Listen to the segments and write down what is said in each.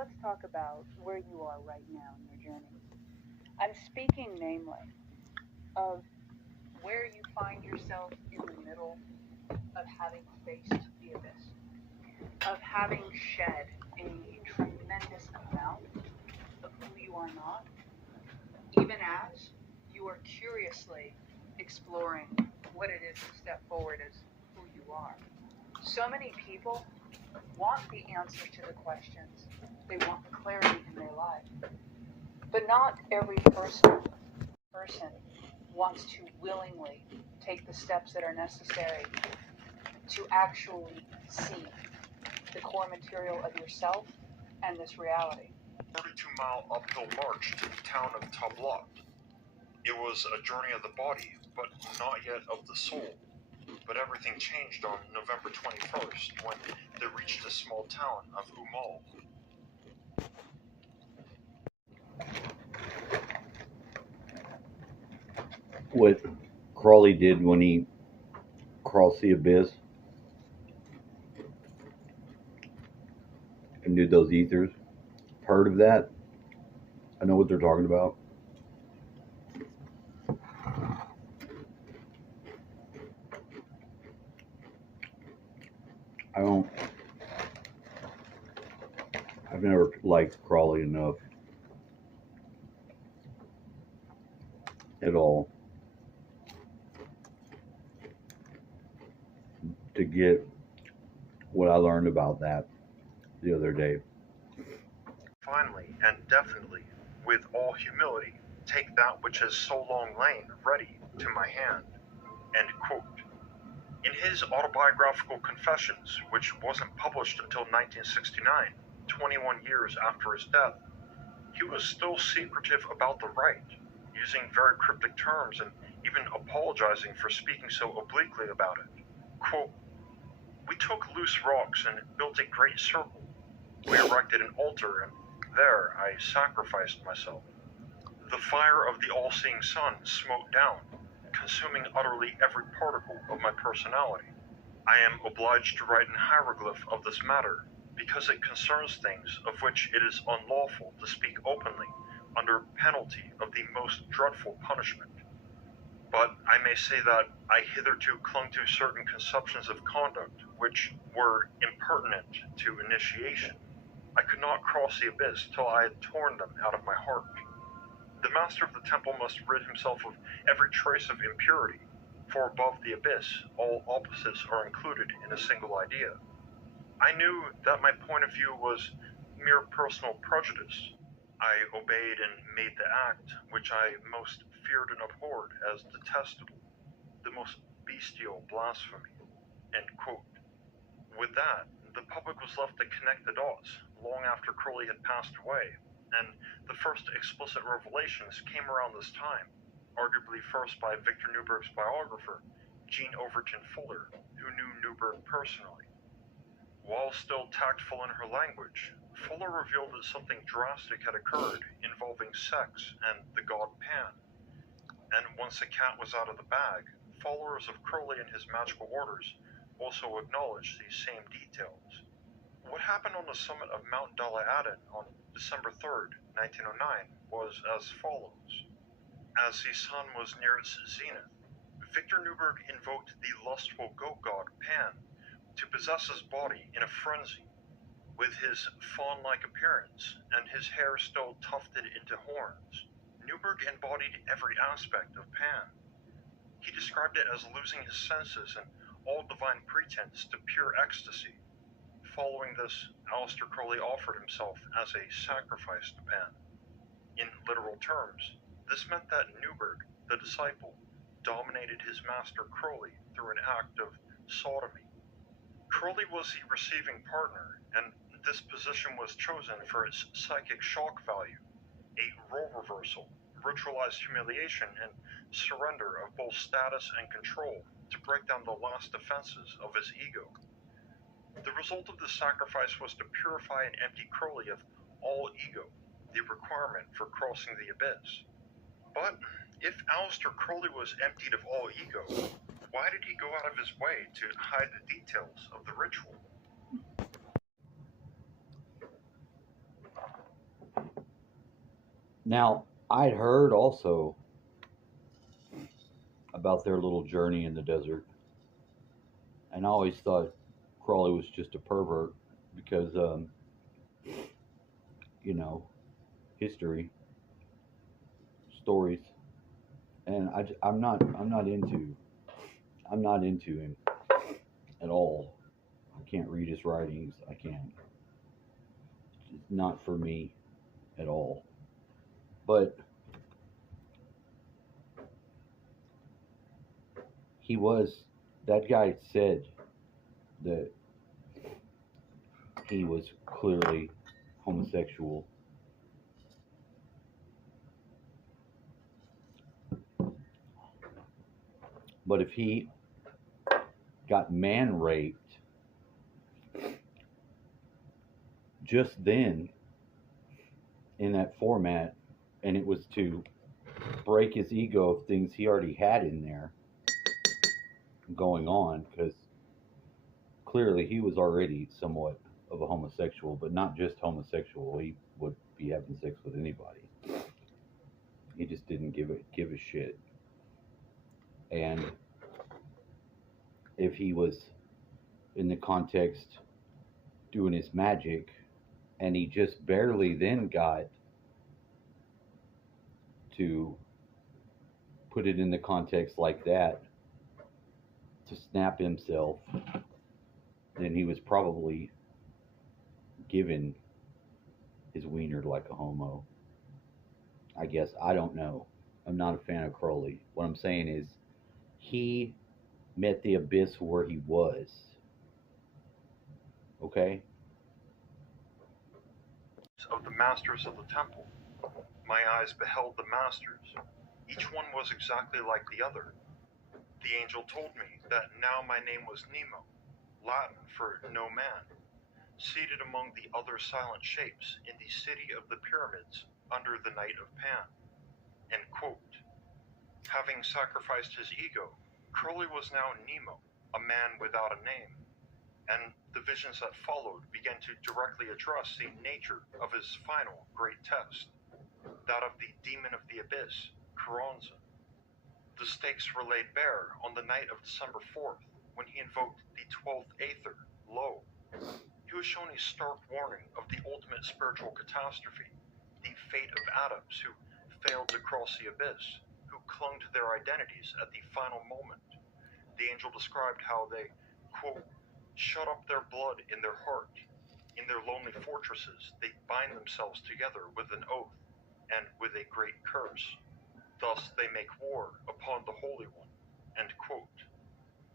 let's talk about where you are right now in your journey. I'm speaking namely of where you find yourself in the middle of having faced the abyss, of having shed a tremendous amount of who you are not, even as you are curiously exploring what it is to step forward as who you are. So many people want the answer to the questions. They want clarity in their life. But not every person wants to willingly take the steps that are necessary to actually see the core material of yourself and this reality. 32-mile uphill march to the town of Tablat. It was a journey of the body, but not yet of the soul. But everything changed on November 21st when they reached the small town of Umal. What Crawley did when he crossed the abyss and did those ethers. Heard of that? I know what they're talking about. I don't. I've never liked Crawley enough at all to get what I learned about that the other day. Finally and definitely, with all humility, take that which has so long lain ready to my hand. End quote. In his autobiographical Confessions, which wasn't published until 1969, 21 years after his death, he was still secretive about the right, using very cryptic terms and even apologizing for speaking so obliquely about it. Quote, "We took loose rocks and built a great circle. We erected an altar, and there I sacrificed myself. The fire of the all-seeing sun smote down, consuming utterly every particle of my personality. I am obliged to write in hieroglyph of this matter, because it concerns things of which it is unlawful to speak openly, under penalty of the most dreadful punishment. But I may say that I hitherto clung to certain conceptions of conduct which were impertinent to initiation. I could not cross the abyss till I had torn them out of my heart. The master of the temple must rid himself of every trace of impurity, for above the abyss all opposites are included in a single idea. I knew that my point of view was mere personal prejudice. I obeyed and made the act which I most feared and abhorred as detestable, the most bestial blasphemy." End quote. With that, the public was left to connect the dots long after Crowley had passed away, and the first explicit revelations came around this time, arguably first by Victor Newberg's biographer, Jean Overton Fuller, who knew Newberg personally. While still tactful in her language, Fuller revealed that something drastic had occurred involving sex and the god Pan, and once the cat was out of the bag, followers of Crowley and his magical orders also acknowledged these same details. What happened on the summit of Mount Dala-Aden on December 3rd, 1909 was as follows. As the sun was near its zenith, Victor Newberg invoked the lustful goat god Pan to possess his body in a frenzy. With his fawn-like appearance and his hair still tufted into horns, Newberg embodied every aspect of Pan. He described it as losing his senses and all divine pretense to pure ecstasy. Following this, Aleister Crowley offered himself as a sacrifice to Pan. In literal terms, this meant that Newberg, the disciple, dominated his master Crowley through an act of sodomy. Crowley was the receiving partner, and this position was chosen for its psychic shock value, a role reversal, ritualized humiliation, and surrender of both status and control to break down the last defenses of his ego. The result of this sacrifice was to purify and empty Crowley of all ego, the requirement for crossing the abyss. But if Aleister Crowley was emptied of all ego, why did he go out of his way to hide the details of the ritual? Now, I'd heard also about their little journey in the desert, and I always thought Crawley was just a pervert because, you know, history, stories, and I'm not into him at all. I can't read his writings. I can't. It's not for me at all. But he was, that guy said that he was clearly homosexual. But if he got man raped just then in that format, and it was to break his ego of things he already had in there going on, because clearly he was already somewhat of a homosexual, but not just homosexual. He would be having sex with anybody. He just didn't give a shit. And if he was in the context doing his magic, and he just barely then got to put it in the context like that to snap himself, then he was probably given his wiener like a homo. I guess. I don't know. I'm not a fan of Crowley. What I'm saying is he met the abyss where he was. Okay? Of the masters of the temple. My eyes beheld the masters. Each one was exactly like the other. The angel told me that now my name was Nemo, Latin for no man, seated among the other silent shapes in the city of the pyramids under the night of Pan. End quote. Having sacrificed his ego, Crowley was now Nemo, a man without a name, and the visions that followed began to directly address the nature of his final great test, that of the demon of the abyss, Karonza. The stakes were laid bare on the night of December 4th, when he invoked the 12th Aether, Lo. He was shown a stark warning of the ultimate spiritual catastrophe, the fate of atoms who failed to cross the abyss, who clung to their identities at the final moment. The angel described how they, quote, shut up their blood in their heart. In their lonely fortresses, they bind themselves together with an oath and with a great curse. Thus they make war upon the Holy One. End quote.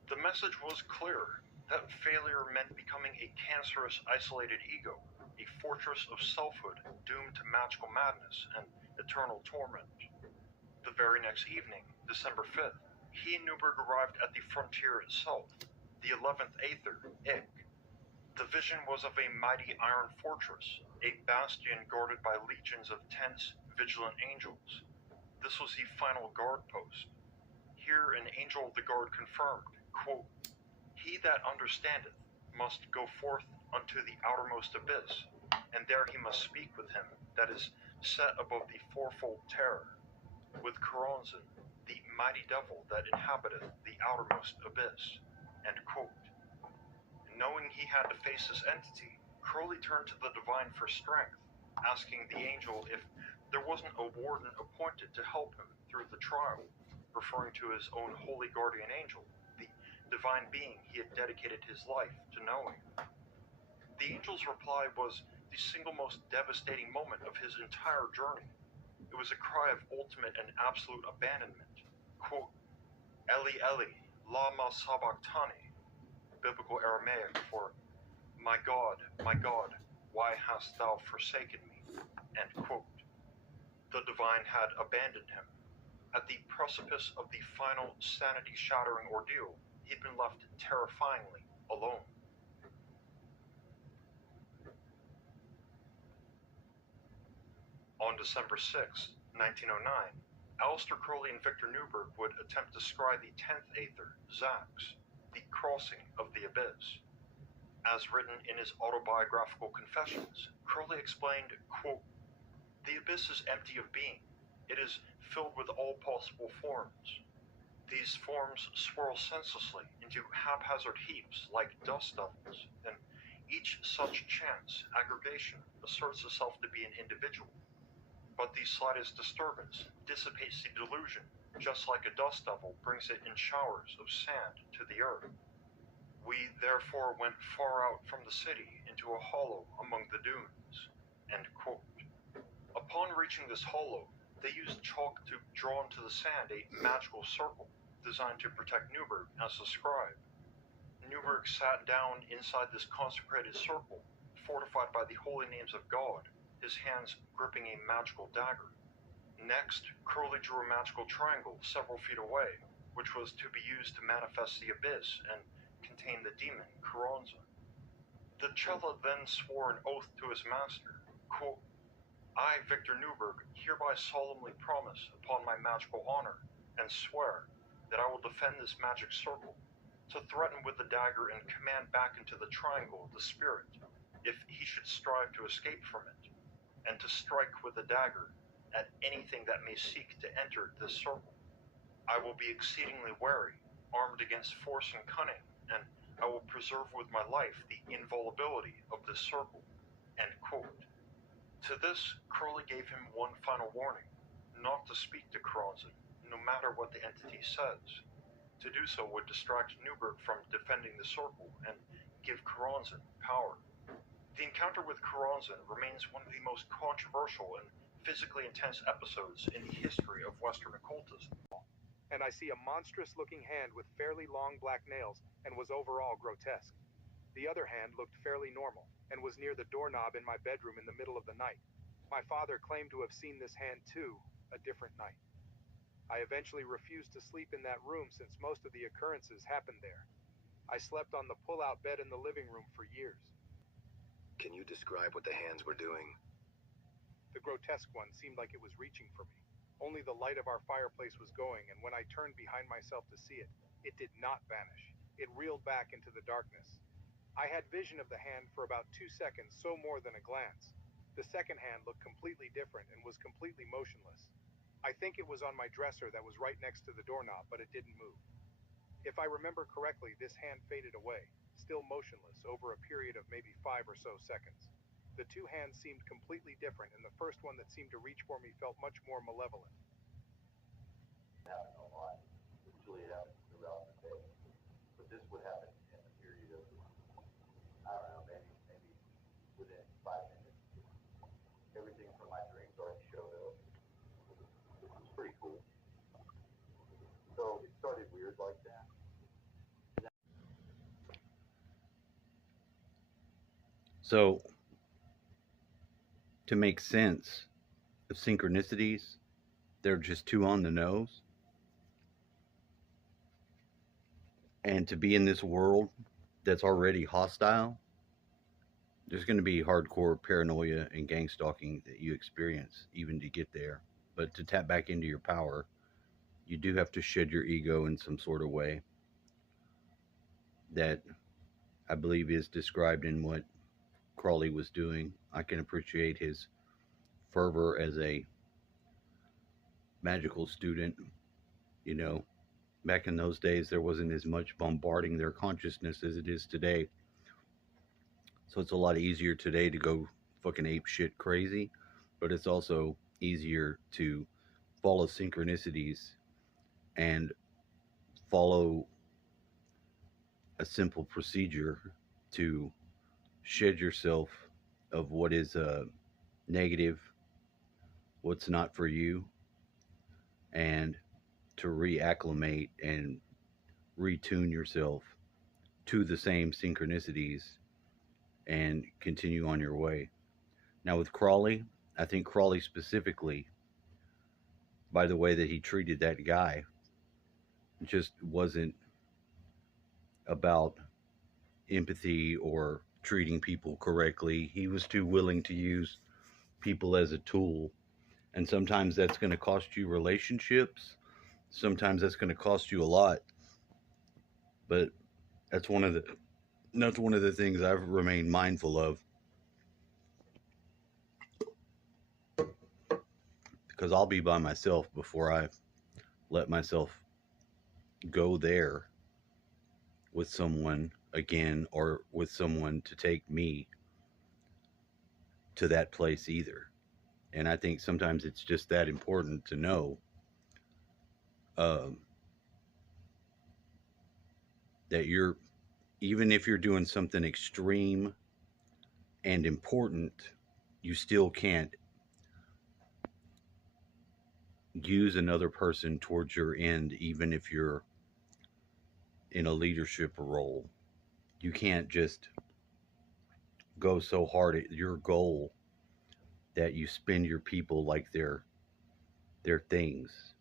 The message was clear, that failure meant becoming a cancerous, isolated ego, a fortress of selfhood doomed to magical madness and eternal torment. The very next evening, December 5th, he and Newberg arrived at the frontier itself, the 11th Aether, Ik. The vision was of a mighty iron fortress, a bastion guarded by legions of tense, vigilant angels. This was the final guard post. Here an angel of the guard confirmed, quote, he that understandeth must go forth unto the outermost abyss, and there he must speak with him that is set above the fourfold terror, with Choronzon, the mighty devil that inhabiteth the outermost abyss. End quote. Knowing he had to face this entity, Crowley turned to the divine for strength, asking the angel if there wasn't a warden appointed to help him through the trial, referring to his own holy guardian angel, the divine being he had dedicated his life to knowing. The angel's reply was the single most devastating moment of his entire journey. It was a cry of ultimate and absolute abandonment. Quote, Eli Eli, lama sabachthani, Biblical Aramaic for my God, why hast thou forsaken me? End quote. The divine had abandoned him. At the precipice of the final sanity-shattering ordeal, he'd been left terrifyingly alone. On December 6, 1909, Aleister Crowley and Victor Newberg would attempt to scry the 10th Aether, Zax, the crossing of the abyss. As written in his autobiographical confessions, Crowley explained, quote, The abyss is empty of being. It is filled with all possible forms. These forms swirl senselessly into haphazard heaps like dust devils, and each such chance aggregation asserts itself to be an individual. But the slightest disturbance dissipates the delusion, just like a dust devil brings it in showers of sand to the earth. We therefore went far out from the city into a hollow among the dunes. End quote. Upon reaching this hollow, they used chalk to draw into the sand a magical circle designed to protect Newberg as described. Newberg sat down inside this consecrated circle, fortified by the holy names of God, his hands gripping a magical dagger. Next, Crowley drew a magical triangle several feet away, which was to be used to manifest the abyss and contain the demon Karanza. The Chela then swore an oath to his master, quote, I, Victor Newberg, hereby solemnly promise upon my magical honor, and swear, that I will defend this magic circle, to threaten with the dagger and command back into the triangle the spirit, if he should strive to escape from it, and to strike with the dagger at anything that may seek to enter this circle. I will be exceedingly wary, armed against force and cunning, and I will preserve with my life the inviolability of this circle. End quote. To this, Crowley gave him one final warning, not to speak to Karanza, no matter what the entity says. To do so would distract Newberg from defending the circle and give Karanza power. The encounter with Karanza remains one of the most controversial and physically intense episodes in the history of Western occultism. And I see a monstrous-looking hand with fairly long black nails and was overall grotesque. The other hand looked fairly normal and was near the doorknob in my bedroom in the middle of the night. My father claimed to have seen this hand too, a different night. I eventually refused to sleep in that room since most of the occurrences happened there. I slept on the pull-out bed in the living room for years. Can you describe what the hands were doing? The grotesque one seemed like it was reaching for me. Only the light of our fireplace was going, and when I turned behind myself to see it, it did not vanish. It reeled back into the darkness. I had vision of the hand for about 2 seconds, so more than a glance. The second hand looked completely different and was completely motionless. I think it was on my dresser that was right next to the doorknob, but it didn't move. If I remember correctly, this hand faded away, still motionless, over a period of maybe 5 or so seconds. The two hands seemed completely different, and the first one that seemed to reach for me felt much more malevolent. Happen a lot. Usually it happens throughout the day. But this would happen in a period of, I don't know, maybe within 5 minutes. Everything from my dreams already showed up. It's pretty cool. So it started weird like that. So, to make sense of synchronicities, they're just too on the nose. And to be in this world that's already hostile, there's going to be hardcore paranoia and gang stalking that you experience even to get there. But to tap back into your power, you do have to shed your ego in some sort of way that I believe is described in what Crowley was doing. I can appreciate his fervor as a magical student. You know, back in those days, there wasn't as much bombarding their consciousness as it is today. So it's a lot easier today to go fucking ape shit crazy, but it's also easier to follow synchronicities and follow a simple procedure to shed yourself of what is negative, what's not for you, and to reacclimate and retune yourself to the same synchronicities and continue on your way. Now with Crowley, I think Crowley specifically, by the way that he treated that guy, just wasn't about empathy or treating people correctly. He was too willing to use people as a tool. And sometimes that's going to cost you relationships. Sometimes that's going to cost you a lot. But that's one of the things I've remained mindful of. because I'll be by myself before I let myself go there with someone again, or with someone to take me to that place either. And I think sometimes it's just that important to know, um, that you're, even if you're doing something extreme and important, you still can't use another person towards your end, even if you're in a leadership role. You can't just go so hard at your goal that you spend your people like they're things.